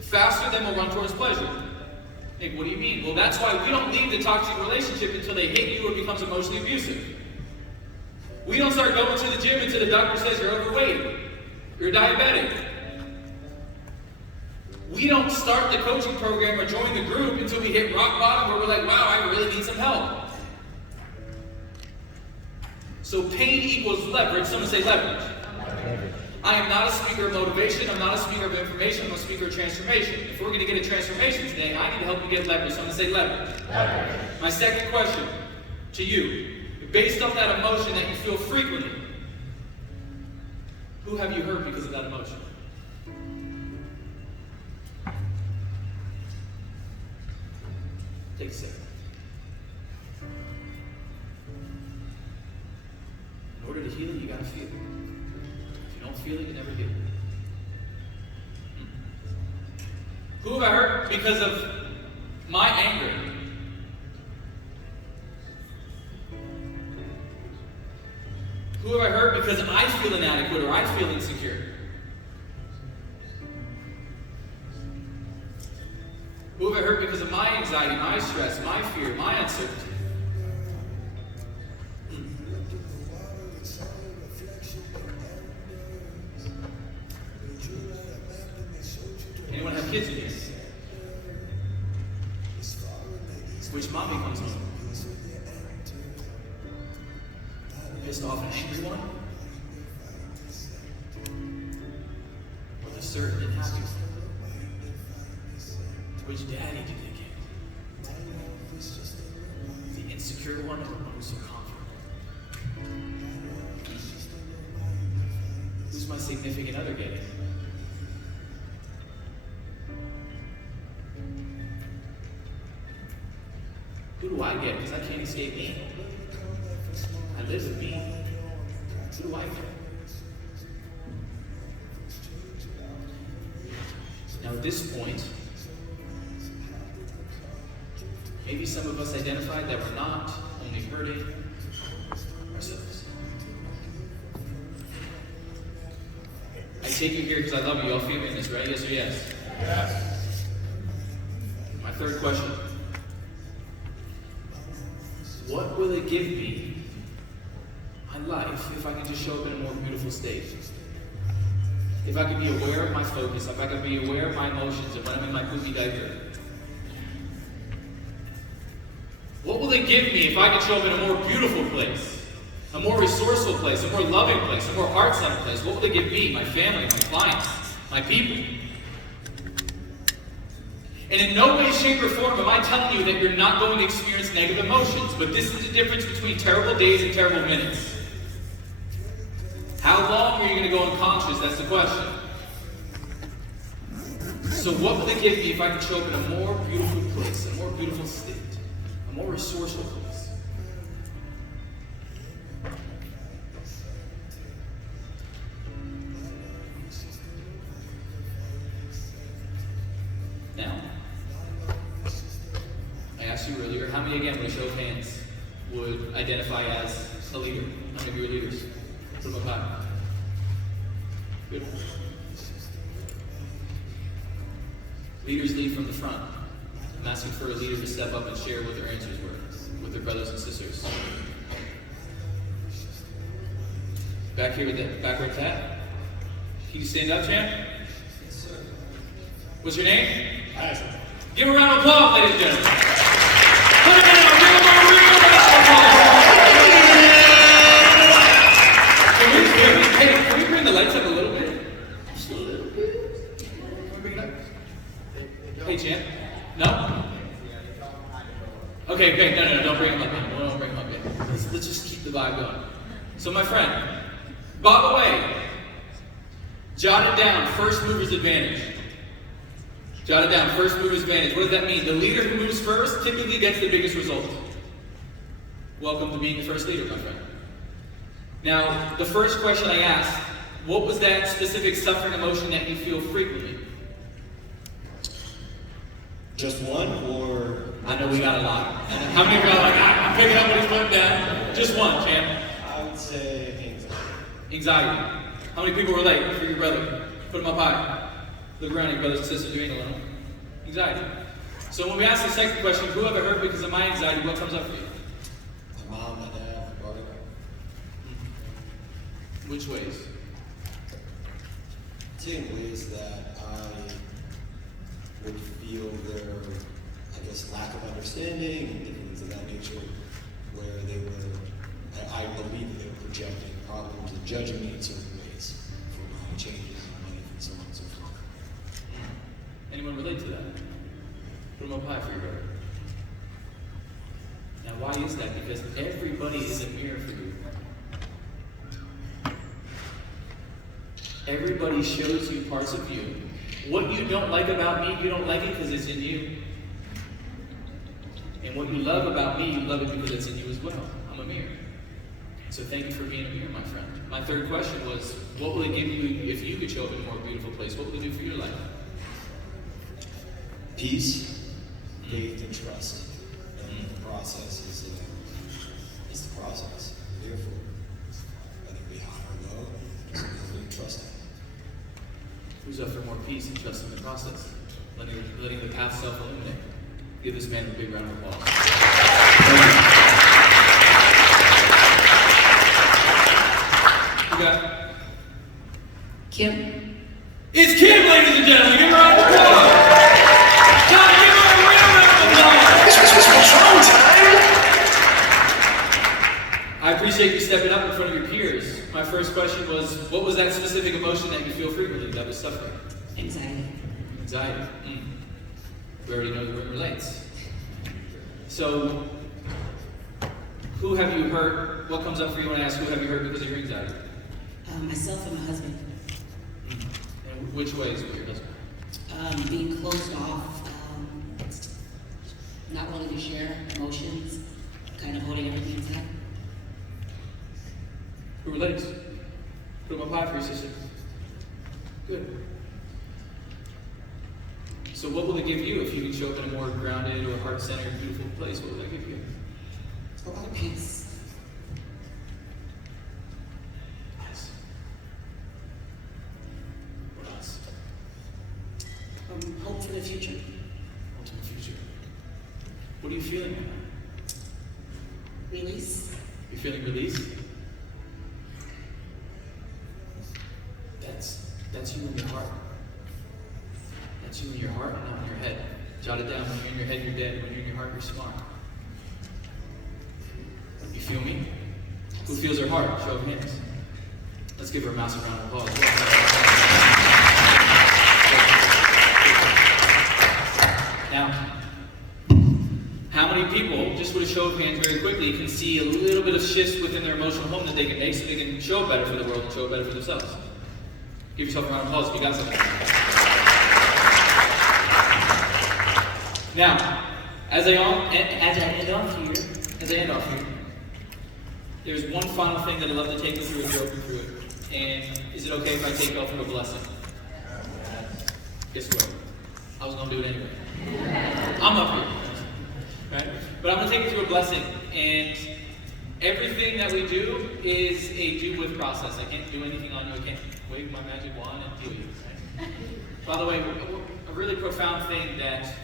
faster than we'll run towards pleasure. Nick, what do you mean? Well, that's why we don't leave the toxic relationship until they hit you or becomes emotionally abusive. We don't start going to the gym until the doctor says you're overweight, you're diabetic. We don't start the coaching program or join the group until we hit rock bottom where we're like, wow, I really need some help. So pain equals leverage. Someone say leverage. I am not a speaker of motivation. I'm not a speaker of information. I'm a speaker of transformation. If we're going to get a transformation today, I need to help you get leverage. So I'm going to say leverage. My second question to you, based on that emotion that you feel frequently, who have you hurt because of that emotion? Take a second. In order to heal it, you got to feel it. If you don't feel it, you never heal it. Who have I hurt because of my anger? Who have I hurt because I feel inadequate or I feel insecure? Who have I hurt because of my anxiety, my stress, my fear, my uncertainty? Anyone have kids in here? Which mommy comes home? Pissed off and angry one? Or the certain and happy one? Which daddy do they get? The insecure one or the one who's so confident? Who's my significant other getting? Who do I get? Because I can't escape me. I live with me. Who do I get? Now at this point, maybe some of us identified that we're not only hurting ourselves. I take you here because I love you. Y'all feel me in this, right? Yes or yes? Yes. My third question. What will it give me, my life, if I can just show up in a more beautiful state? If I can be aware of my focus, if I can be aware of my emotions, and when I'm in my poopy diaper. What will it give me if I can show up in a more beautiful place, a more resourceful place, a more loving place, a more heart-centered place? What will it give me, my family, my clients, my people? And in no way, shape, or form am I telling you that you're not going to experience negative emotions, but this is the difference between terrible days and terrible minutes. How long are you going to go unconscious? That's the question. So what will it give me if I can show up in a more beautiful place, a more beautiful state, a more resourceful place? Now, I asked you earlier, how many, again, with a show of hands, would identify as a leader? How many of you are leaders? Put them up high. Good. Leaders lead from the front. I'm asking for a leader to step up and share what their answers were with their brothers and sisters. Back here with that, back where it's at. Can you stand up, champ? Yes, sir. What's your name? Isaac. Give a round of applause, ladies and gentlemen. Put it down, give them a real round of applause. Can we bring the lights up a little bit? Just a little bit. Can we bring it up? Hey, champ. No? Okay, no, don't bring him up yet. Don't bring him up yet. Let's just keep the vibe going. So, my friend, by the way, jot it down, first mover's advantage. Jot it down, first mover's advantage. What does that mean? The leader who moves first typically gets the biggest result. Welcome to being the first leader, my friend. Now, the first question I asked, what was that specific suffering emotion that you feel frequently? Just one, or I know we got a lot. How many of you are like, I'm picking up what he's putting down? Just one, champ. I would say anxiety. Anxiety. How many people relate for your brother? Put them up high. Look around your brothers and sisters, you ain't alone. Anxiety. So when we ask the second question, who ever hurt because of my anxiety, what comes up for you? My mom, my dad, my brother. Which ways? In ways that I would feel their, I guess, lack of understanding and different things of that nature, where they were, I believe that they were projecting problems and judging me in certain ways for my changes in life and so on and so forth. Anyone relate to that? Put them up high for your brother. Now, why is that? Because everybody is a mirror for you. Everybody shows you parts of you. What you don't like about me, you don't like it because it's in you. And what you love about me, you love it because it's in you as well. I'm a mirror. So thank you for being a mirror, my friend. My third question was, what will it give you if you could show up in a more beautiful place? What will it do for your life? Peace, faith, and trust. And the process is the process. Therefore, whether it be high or low, just really trust it. Who's up for more peace and trust in the process? Letting the path self-illuminate. Give this man a big round of applause. Who got? Kim? It's Kim, ladies and gentlemen. Give her a round of applause. John, give her a real round of applause. This was patrol time! I appreciate you stepping up in front of your peers. My first question was, what was that specific emotion that you feel frequently that was suffering? Anxiety. Anxiety. We already know the word relates. So, who have you hurt? What comes up for you when I ask who have you hurt because of your anxiety? Myself and my husband. And which ways with your husband? Being closed off, not willing to share emotions, kind of holding everything inside. Who relates? Put them up high for your sister. Good. So what will it give you if you can show up in a more grounded or heart-centered, beautiful place? What will that give you? A lot of peace. Nice. What else? Hope for the future. Ultimate future. What are you feeling right now? Release. You're feeling release? That's you in your heart. That's you in your heart and not in your head. Jot it down. When you're in your head, you're dead. When you're in your heart, you're smart. You feel me? Who feels her heart? Show of hands. Let's give her a massive round of applause. Now, how many people, just with a show of hands very quickly, can see a little bit of shifts within their emotional home that they can make so they can show up better for the world and show up better for themselves? Give yourself a round of applause if you got something. Now, as I end off here, there's one final thing that I'd love to take you through if you're open through it. And is it okay if I take y'all through a blessing? Guess what? I was going to do it anyway. I'm up here. Right? But I'm going to take you through a blessing. And everything that we do is a do-with process. I can't do anything on you. I can't wave my magic wand and heal you. Right? By the way, a really profound thing that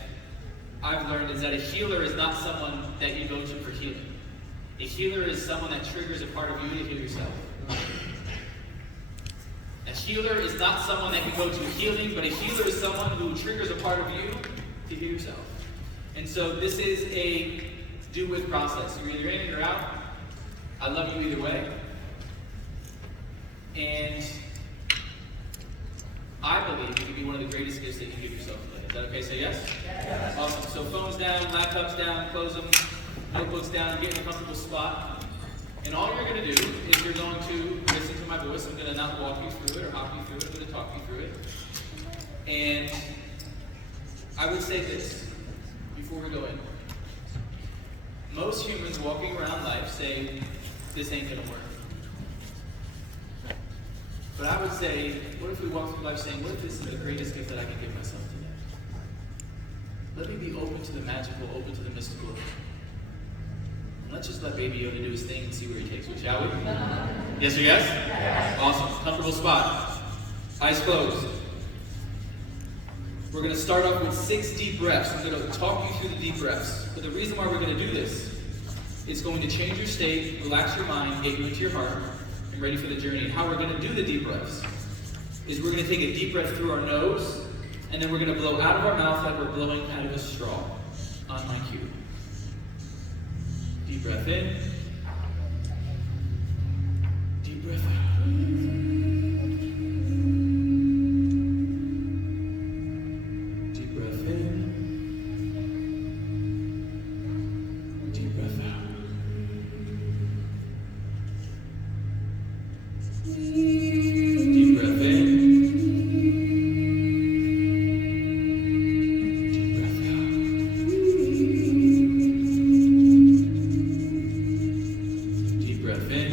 I've learned is that a healer is not someone that you go to for healing. A healer is someone that triggers a part of you to heal yourself. A healer is not someone that you go to healing, but a healer is someone who triggers a part of you to heal yourself. And so this is a do-with process. You're either in or you're out. I love you either way. And I believe it can be one of the greatest gifts that you can give yourself today. Is that okay? Say yes? Yes. Awesome. So phones down, laptops down, close them, notebooks down, get in a comfortable spot. And all you're going to do is you're going to listen to my voice. I'm going to not walk you through it or hop you through it. I'm going to talk you through it. And I would say this before we go in. Most humans walking around life say, this ain't going to work. But I would say, what if we walk through life saying, what if this is the greatest gift that I can give myself today? Let me be open to the magical, open to the mystical. And let's just let Baby Yoda do his thing and see where he takes us, shall we? Yes or yes? Yes. Awesome. Comfortable spot. Eyes closed. We're going to start off with 6 deep breaths. I'm going to talk you through the deep breaths. But the reason why we're going to do this is going to change your state, relax your mind, get you into your heart, and ready for the journey. And how we're going to do the deep breaths is we're going to take a deep breath through our nose, and then we're going to blow out of our mouth like we're blowing out of a straw on my cue. Deep breath in. Deep breath out. Deep breath in. Deep breath out. Deep breath in. Deep breath out. Deep breath in.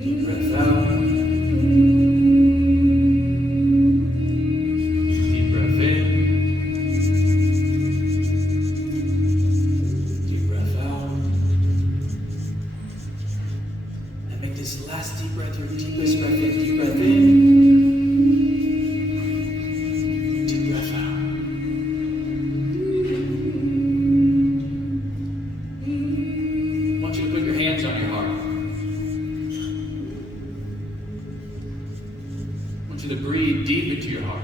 Deep breath out. Deep breath in. Deep breath out. And make this last deep breath your deepest breath in. Deep breath in. Deep breath out. I want you to put your hands on your heart. I want you to breathe deep into your heart.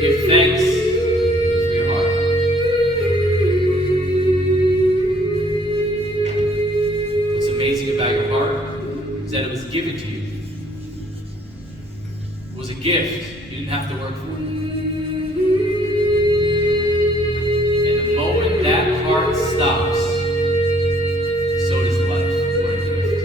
Give thanks for your heart. What's amazing about your heart is that it was given to you. It was a gift. You didn't have to work for it. And the moment that heart stops, so does life. What a gift.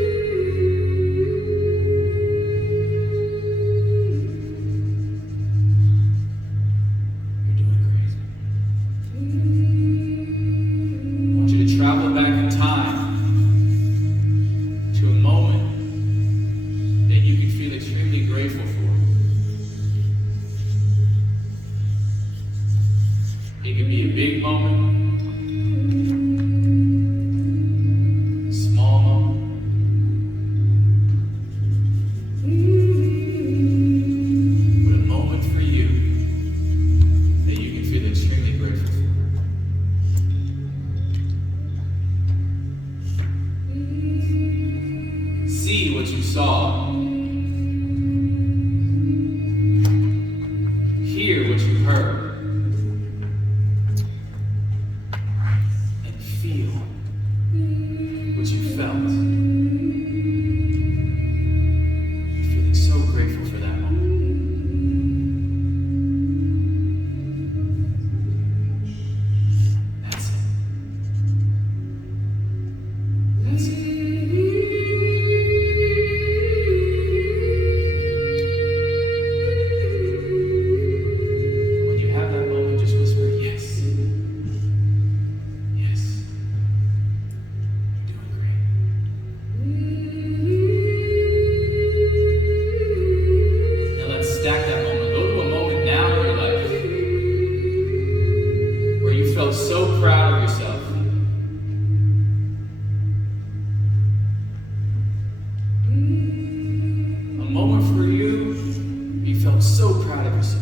proud of yourself.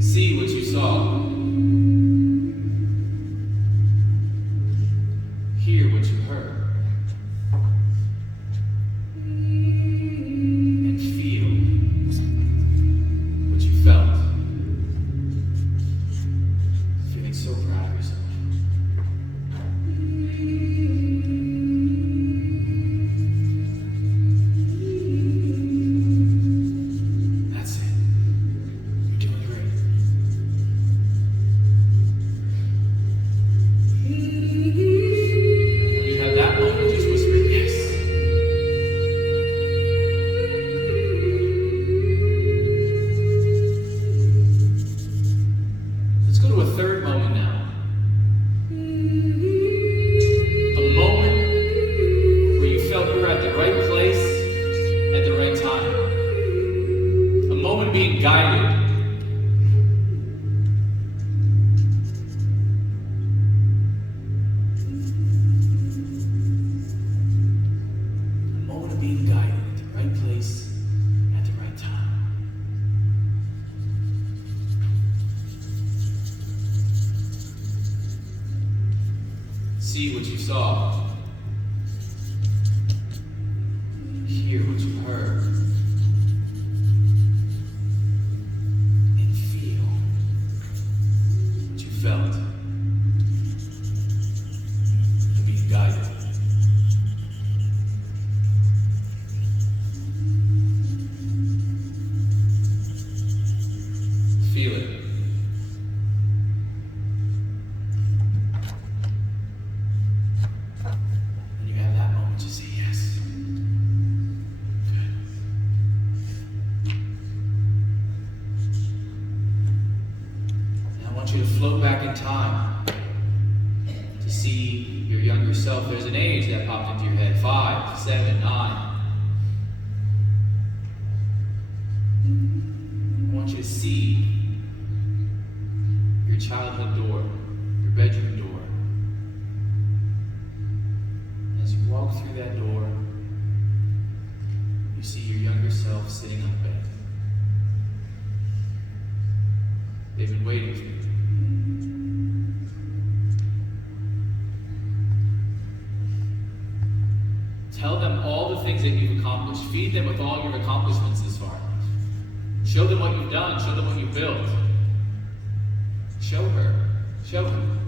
See what you saw. Hear what you heard. And feel what you felt. Feeling so proud of yourself. That's it. You're doing great. When you have that moment, just whisper, yes. Let's go to a third moment now. A moment where you felt you were at the right place at the right time. A moment being guided. A moment of being guided at the right place at the right time. See what you saw. Hear what you heard. And feel what you felt. And being guided. Feel it. And you have that moment to say yes. Good. And I want you to float back in time to see your younger self. There's an age that popped into your head. 5, 7, 9. I want you to see your childhood door, your bedroom door. As you walk through that door, you see your younger self sitting on the bed. They've been waiting for you. Tell them all the things that you've accomplished. Feed them with all your accomplishments this far. Show them what you've done. Show them what you've built. Show her. Show him.